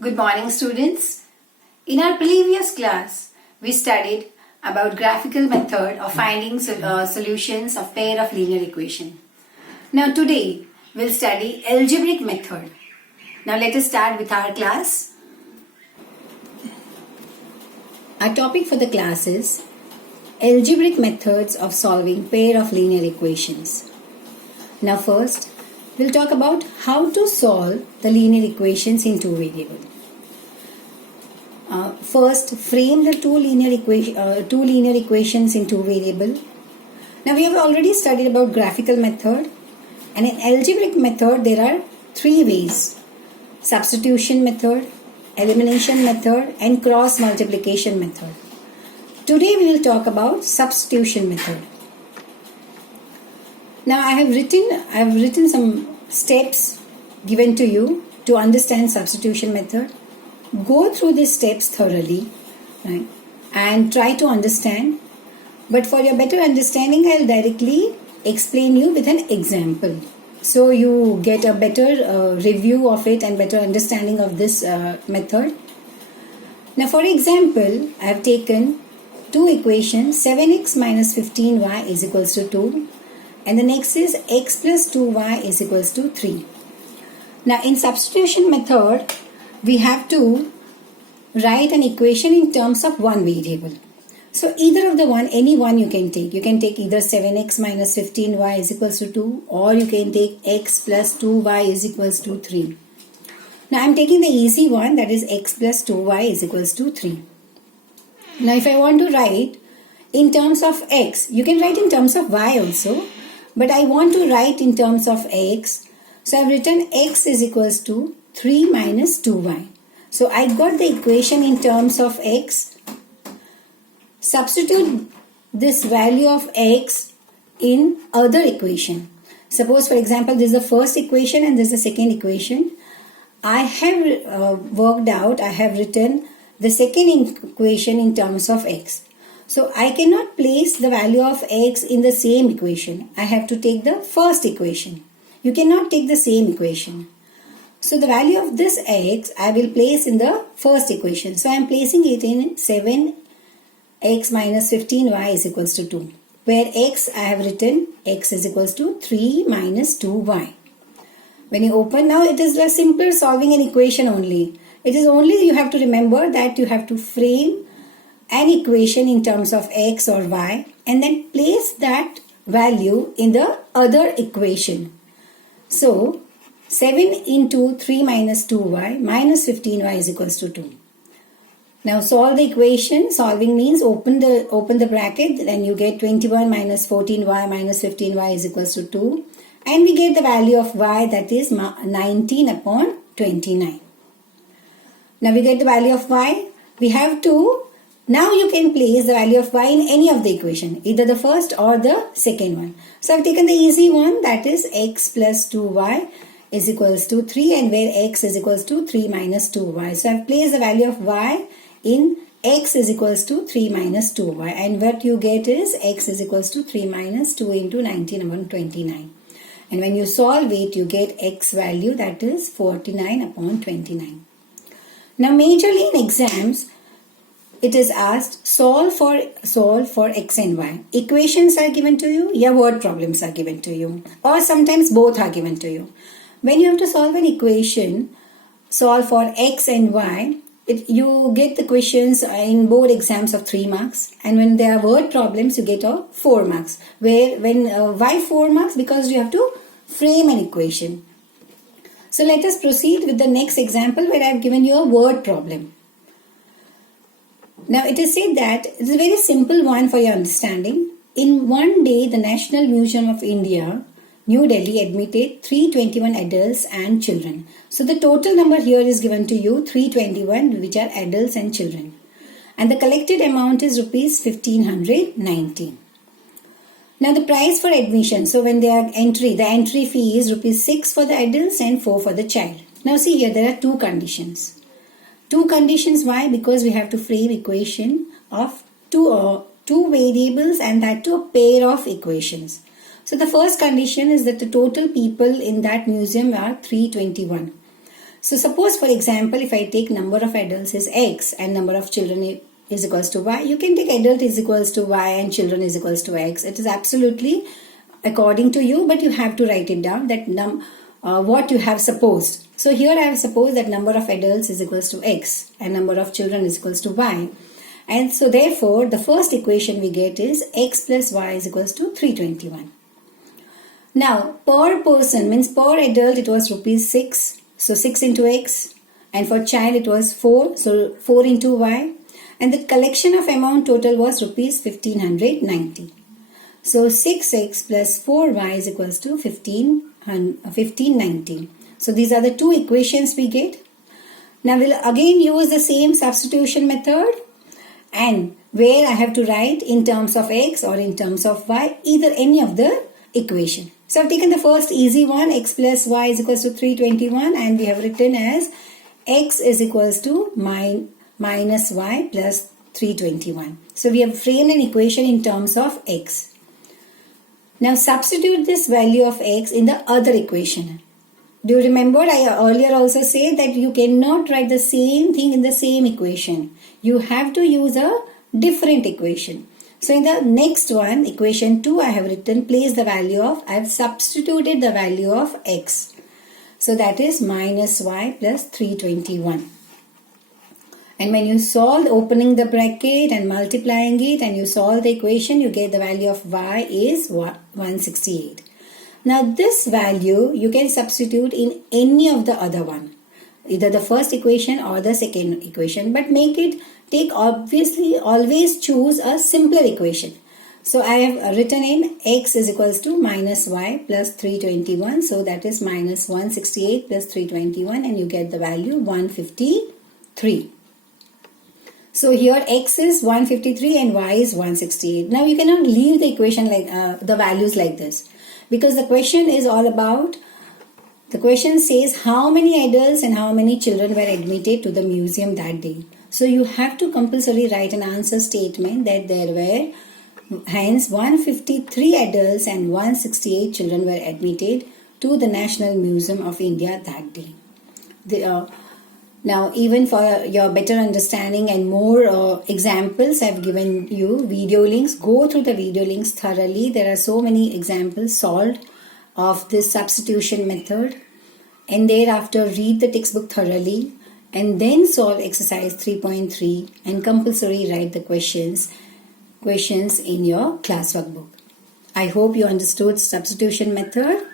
Good morning, students. In our previous class, we studied about graphical method of finding solutions of pair of linear equation. Now today, we'll study algebraic method. Now let us start with our class. Our topic for the class is algebraic methods of solving pair of linear equations. Now first, we'll talk about how to solve the linear equations in two variables. First, frame the two linear equations in two variables. Now we have already studied about graphical method, and in algebraic method there are three ways: substitution method, elimination method, and cross multiplication method. Today we will talk about substitution method. Now I have written some steps given to you to understand substitution method. Go through these steps thoroughly, right, and try to understand. But for your better understanding, I'll directly explain you with an example, so you get a better review of it and better understanding of this method. Now, for example, I have taken two equations: 7x minus 15y is equals to 2, and the next is x plus 2y is equals to 3. Now, in substitution method, we have to write an equation in terms of one variable. So either of the any one you can take. You can take either 7x minus 15y is equals to 2, or you can take x plus 2y is equals to 3. Now I am taking the easy one, that is x plus 2y is equals to 3. Now if I want to write in terms of x, you can write in terms of y also, but I want to write in terms of x. So I have written x is equals to 3 minus 2y. So I got the equation in terms of x. Substitute this value of x in other equation. Suppose, for example, this is the first equation and this is the second equation. I have written the second equation in terms of x. So I cannot place the value of x in the same equation. I have to take the first equation. You cannot take the same equation. So the value of this x I will place in the first equation. So I am placing it in 7x minus 15y is equals to 2. Where x I have written x is equals to 3 minus 2y. When you open now, it is a simple solving an equation only. It is only you have to remember that you have to frame an equation in terms of x or y and then place that value in the other equation. So 7 into 3 minus 2y minus 15y is equals to 2. Now solve the equation. Solving means open the bracket, then you get 21 minus 14y minus 15y is equals to 2. And we get the value of y, that is 19 upon 29. Now we get the value of y. We have to, now you can place the value of y in any of the equation, either the first or the second one. So I've taken the easy one, that is x plus 2y is equals to 3, and where x is equals to 3 minus 2y. So I've placed the value of y in x is equals to 3 minus 2y, and what you get is x is equals to 3 minus 2 into 19 upon 29. And when you solve it, you get x value, that is 49 upon 29. Now majorly in exams, it is asked solve for x and y. Equations are given to you, yeah, word problems are given to you, or sometimes both are given to you. When you have to solve an equation, solve for x and y, you get the questions in board exams of 3 marks, and when there are word problems, you get 4 marks. Why 4 marks? Because you have to frame an equation. So let us proceed with the next example, where I have given you a word problem. Now it is said that it is a very simple one for your understanding. In one day, the National Museum of India, New Delhi, admitted 321 adults and children. So the total number here is given to you, 321, which are adults and children. And the collected amount is rupees 1590. Now the price for admission, so when they are the entry fee is rupees 6 for the adults and 4 for the child. Now see here, there are two conditions. Two conditions, why? Because we have to frame equation of two variables, and that to a pair of equations. So the first condition is that the total people in that museum are 321. So suppose, for example, if I take number of adults is x and number of children is equals to y, you can take adult is equals to y and children is equals to x. It is absolutely according to you, but you have to write it down that what you have supposed. So here I have supposed that number of adults is equals to x and number of children is equals to y. And so therefore the first equation we get is x plus y is equals to 321. Now per person means per adult it was rupees 6. So 6 into x, and for child it was 4. So 4 into y. And the collection of amount total was rupees 1590. So 6x plus 4y is equals to 1590. So these are the two equations we get. Now we'll again use the same substitution method, and where I have to write in terms of x or in terms of y, either any of the equation. So I've taken the first easy one, x plus y is equals to 321, and we have written as x is equals to minus y plus 321. So we have framed an equation in terms of x. Now substitute this value of x in the other equation. Do you remember I earlier also said that you cannot write the same thing in the same equation. You have to use a different equation. So in the next one, equation 2, I have written I have substituted the value of x. So that is minus y plus 321. And when you solve, opening the bracket and multiplying it, and you solve the equation, you get the value of y is 168. Now this value you can substitute in any of the other one, either the first equation or the second equation, but always choose a simpler equation. So I have written in x is equals to minus y plus 321. So that is minus 168 plus 321, and you get the value 153. So here x is 153 and y is 168. Now you cannot leave the equation like the values like this, because the question is all about, the question says how many adults and how many children were admitted to the museum that day. So you have to compulsorily write an answer statement that there were hence 153 adults and 168 children were admitted to the National Museum of India that day. Now even for your better understanding and more examples, I have given you video links. Go through the video links thoroughly. There are so many examples solved of this substitution method, and thereafter read the textbook thoroughly and then solve exercise 3.3 and compulsory write the questions in your class workbook. I hope you understood substitution method.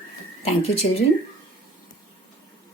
Thank you, children.